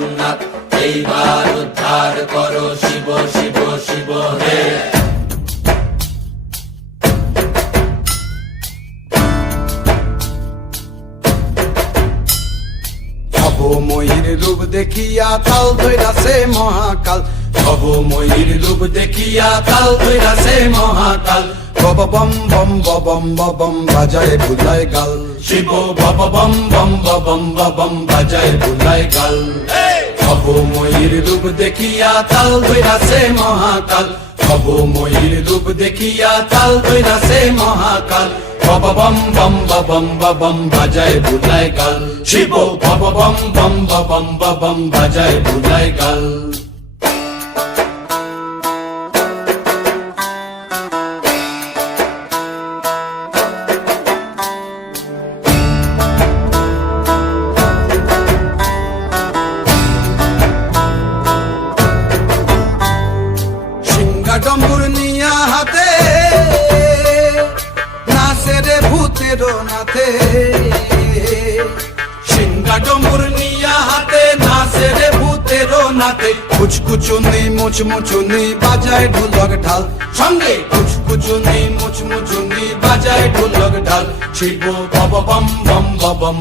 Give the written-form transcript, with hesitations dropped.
জগন্নাথ, এইবার উদ্ধার করো শিব শিব শিব হে। ভবময়ীর রূপ দেখিয়া তাল ধইরাছে মহাকাল, ভবময়ীর রূপ দেখিয়া তাল ধইরাছে মহাকাল। বব বম বম বম বম বাজায় বুলায় গাল, শিব বব বম বম বম বম বাজায় বুলায় গাল। ভবময়ীর রূপ দেখিয়া তাল ধইরাছে মহাকাল, ভবময়ীর রূপ দেখিয়া তাল ধইরাছে মহাকাল। বব বম বম বম বাজায় বুলায় গাল, শিব বব বম বম বম বাজায় বুলায় গাল। ডম্বুর নিয়া হাতে নাচে রে ভূতের নাথে, সিংহা ডমুর নিয়া হাতে নাচে রে ভূতের নাতে। কুচকুচুনি মুচমুচুনি বাজায় ঢোলক ঢাল, সঙ্গে কুচকুচুনি মুচমুচুনি বাজায় ঢোলক ঢাল। শিব বব বম বম বম